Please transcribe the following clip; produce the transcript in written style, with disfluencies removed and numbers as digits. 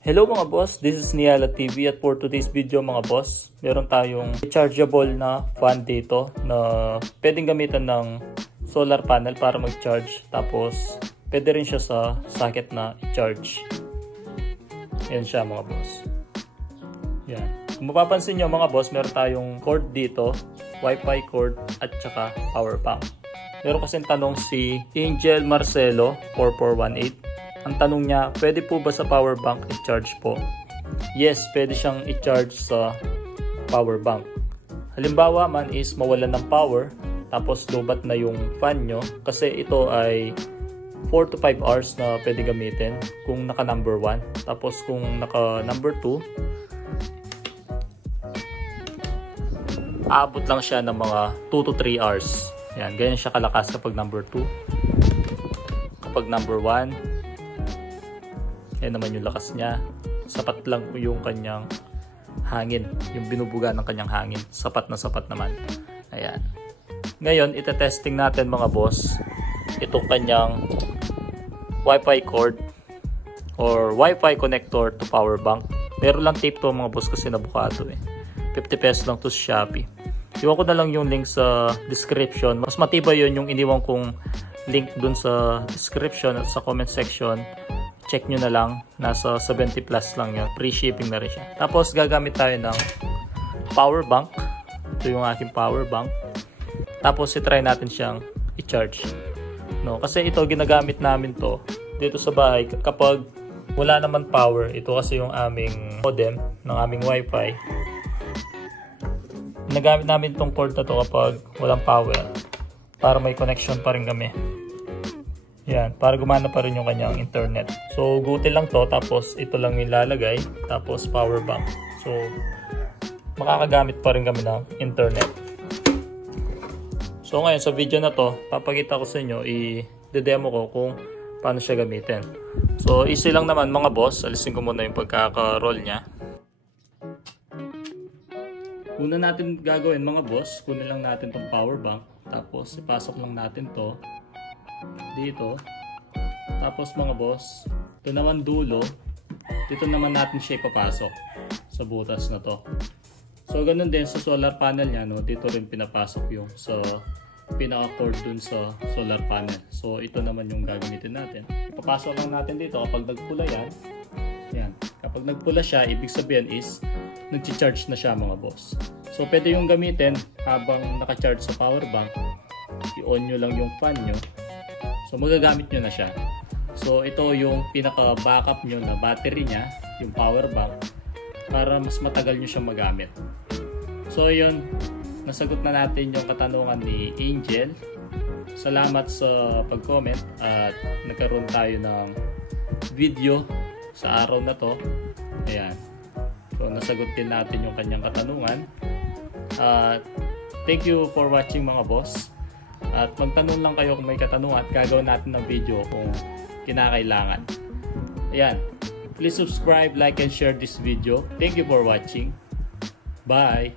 Hello mga boss, this is Niala TV at for today's video mga boss, meron tayong rechargeable na fan dito na pwedeng gamitan ng solar panel para mag-charge, tapos pwede rin siya sa socket na i-charge. Yan siya mga boss. Yan. Kung mapapansin nyo mga boss, meron tayong cord dito, Wi-Fi cord at saka power bank. Meron kasing tanong si Angel Marcelo 4418. Ang tanong niya, pwede po ba sa power bank i-charge po? Yes, pwede siyang i-charge sa power bank. Halimbawa man is mawalan ng power, tapos lobat na yung fan nyo, kasi ito ay 4 to 5 hours na pwede gamitin kung naka number 1. Tapos kung naka number 2, aabot lang siya ng mga 2 to 3 hours. Yan, ganyan siya kalakas kapag number 2. Kapag number 1, yan naman yung lakas niya. Sapat lang yung kanyang hangin. Yung binubuga ng kanyang hangin. Sapat naman. Ayan. Ngayon, itetesting natin mga boss itong kanyang Wi-Fi cord or Wi-Fi connector to power bank. Meron lang tape to mga boss kasi nabukado eh. 50 pesos lang to sa Shopee. Iwan ko na lang yung link sa description. Mas matibay yun yung iniwan kong link dun sa description at sa comment section. Check nyo na lang, nasa 70 plus lang yun, free shipping na rin siya. Tapos gagamit tayo ng power bank. Ito yung aking power bank. Tapos i-try natin siyang i-charge, no? Kasi ito ginagamit namin to dito sa bahay kapag wala naman power. Ito kasi yung aming modem ng aming wifi. Ginagamit namin tong cord na to kapag walang power para may connection pa rin kami. Yan, para gumana pa rin yung kanyang internet. So, gutil lang to, tapos ito lang yung lalagay, tapos power bank. So, makakagamit pa rin kami ng internet. So, ngayon sa video na to, papakita ko sa inyo, i-demo ko kung paano siya gamitin. So, easy lang naman mga boss. Alisin ko muna yung pagkaka-roll niya. Una natin gagawin mga boss, kunin lang natin tong power bank, tapos ipasok lang natin to dito. Tapos mga boss, ito naman dulo, dito naman natin siya ipapasok sa butas na to. So ganun din sa solar panel nya, no? Dito rin pinapasok yung sa pinaka-cord dun sa solar panel. So ito naman yung gagamitin natin. Ipapasok lang natin dito kapag nagpula yan. Yan. Kapag nagpula siya, ibig sabihin is nag-charge na siya mga boss. So pwede yung gamitin habang naka-charge sa power bank. I-on nyo lang yung fan nyo. So magagamit nyo na siya. So ito yung pinaka-backup nyo na battery niya, yung power bank, para mas matagal nyo siyang magamit. So yun, nasagot na natin yung katanungan ni Angel. Salamat sa pag-comment at nagkaroon tayo ng video sa araw na to. Ayan. So nasagot din natin yung kanyang katanungan. Thank you for watching mga boss. At magtanong lang kayo kung may katanungan at gagawin natin ng video kung kinakailangan. Ayan. Please subscribe, like, and share this video. Thank you for watching. Bye!